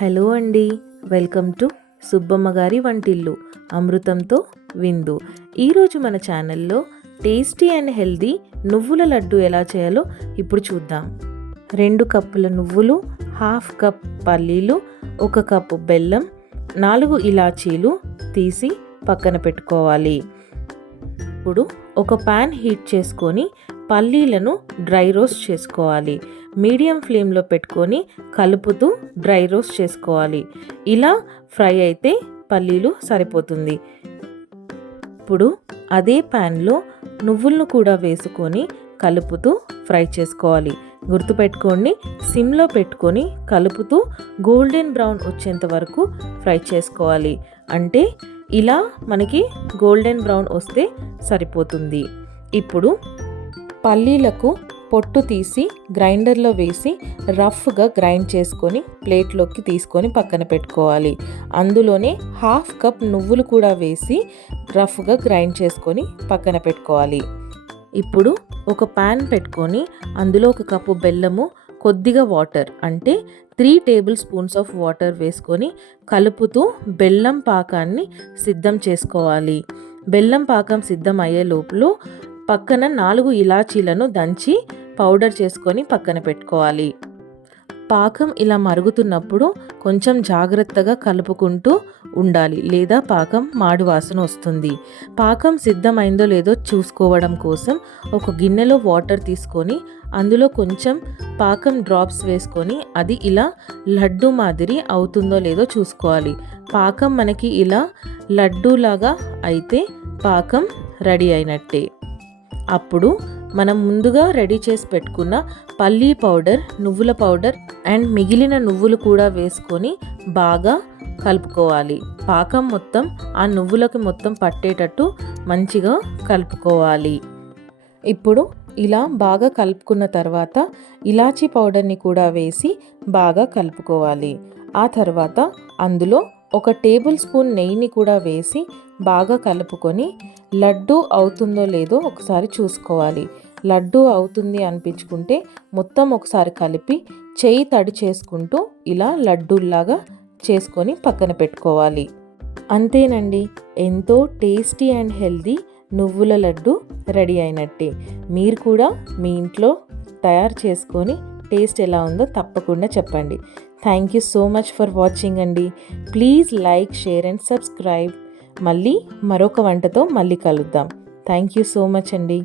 Hello అండి, welcome to Subbamma గారి వంటిల్లు అమృతంతో విందు. ఈరోజు మన ఛానల్లో టేస్టీ అండ్ హెల్దీ నువ్వుల లడ్డు ఎలా చేయాలో ఇప్పుడు చూద్దాం. 2 కప్పుల నువ్వులు, హాఫ్ కప్ పల్లీలు, 1 కప్పు బెల్లం, 4 ఇలాచీలు తీసి పక్కన పెట్టుకోవాలి. ఇప్పుడు ఒక ప్యాన్ హీట్ చేసుకొని పల్లీలను డ్రై రోస్ట్ చేసుకోవాలి. మీడియం ఫ్లేమ్లో పెట్టుకొని కలుపుతూ డ్రై రోస్ట్ చేసుకోవాలి. ఇలా ఫ్రై అయితే పల్లీలు సరిపోతుంది. ఇప్పుడు అదే ప్యాన్లో నువ్వులను కూడా వేసుకొని కలుపుతూ ఫ్రై చేసుకోవాలి. గుర్తుపెట్టుకోండి, సిమ్లో పెట్టుకొని కలుపుతూ గోల్డెన్ బ్రౌన్ వచ్చేంత వరకు ఫ్రై చేసుకోవాలి. అంటే ఇలా మనకి గోల్డెన్ బ్రౌన్ వస్తే సరిపోతుంది. ఇప్పుడు పల్లీలకు పొట్టు తీసి గ్రైండర్లో వేసి రఫ్గా గ్రైండ్ చేసుకొని ప్లేట్లోకి తీసుకొని పక్కన పెట్టుకోవాలి. అందులోనే హాఫ్ కప్ నువ్వులు కూడా వేసి రఫ్గా గ్రైండ్ చేసుకొని పక్కన పెట్టుకోవాలి. ఇప్పుడు ఒక ప్యాన్ పెట్టుకొని అందులో 1 కప్పు బెల్లము, కొద్దిగా వాటర్ అంటే 3 టేబుల్ స్పూన్స్ ఆఫ్ వాటర్ వేసుకొని కలుపుతూ బెల్లం పాకాన్ని సిద్ధం చేసుకోవాలి. బెల్లం పాకం సిద్ధం అయ్యే లోపల పక్కన 4 ఇలాచీలను దంచి పౌడర్ చేసుకొని పక్కన పెట్టుకోవాలి. పాకం ఇలా మరుగుతున్నప్పుడు కొంచెం జాగ్రత్తగా కలుపుకుంటూ ఉండాలి, లేదా పాకం మాడు వాసన వస్తుంది. పాకం సిద్ధమైందో లేదో చూసుకోవడం కోసం ఒక గిన్నెలో వాటర్ తీసుకొని అందులో కొంచెం పాకం డ్రాప్స్ వేసుకొని అది ఇలా లడ్డు మాదిరి అవుతుందో లేదో చూసుకోవాలి. పాకం మనకి ఇలా లడ్డూలాగా అయితే పాకం రెడీ అయినట్టే. అప్పుడు మనం ముందుగా రెడీ చేసి పెట్టుకున్న పల్లీ పౌడర్, నువ్వుల పౌడర్ అండ్ మిగిలిన నువ్వులు కూడా వేసుకొని బాగా కలుపుకోవాలి. పాకం మొత్తం ఆ నువ్వులకి మొత్తం పట్టేటట్టు మంచిగా కలుపుకోవాలి. ఇప్పుడు ఇలా బాగా కలుపుకున్న తర్వాత ఇలాచీ పౌడర్ని కూడా వేసి బాగా కలుపుకోవాలి. ఆ తర్వాత అందులో 1 టేబుల్ స్పూన్ నెయ్యిని కూడా వేసి బాగా కలుపుకొని లడ్డు అవుతుందో లేదో ఒకసారి చూసుకోవాలి. లడ్డు అవుతుంది అనిపించుకుంటే మొత్తం ఒకసారి కలిపి చెయ్యి తడి చేసుకుంటూ ఇలా లడ్డూల్లాగా చేసుకొని పక్కన పెట్టుకోవాలి. అంతేనండి, ఎంతో టేస్టీ అండ్ హెల్దీ నువ్వుల లడ్డు రెడీ అయినట్టే. మీరు కూడా మీ ఇంట్లో తయారు చేసుకొని టేస్ట్ ఎలా ఉందో తప్పకుండా చెప్పండి. Thank you so much for watching అండి. Please like, share and subscribe. మళ్ళీ మరొక వంటతో మళ్ళీ కలుద్దాం. థ్యాంక్ యూ సో మచ్ అండి.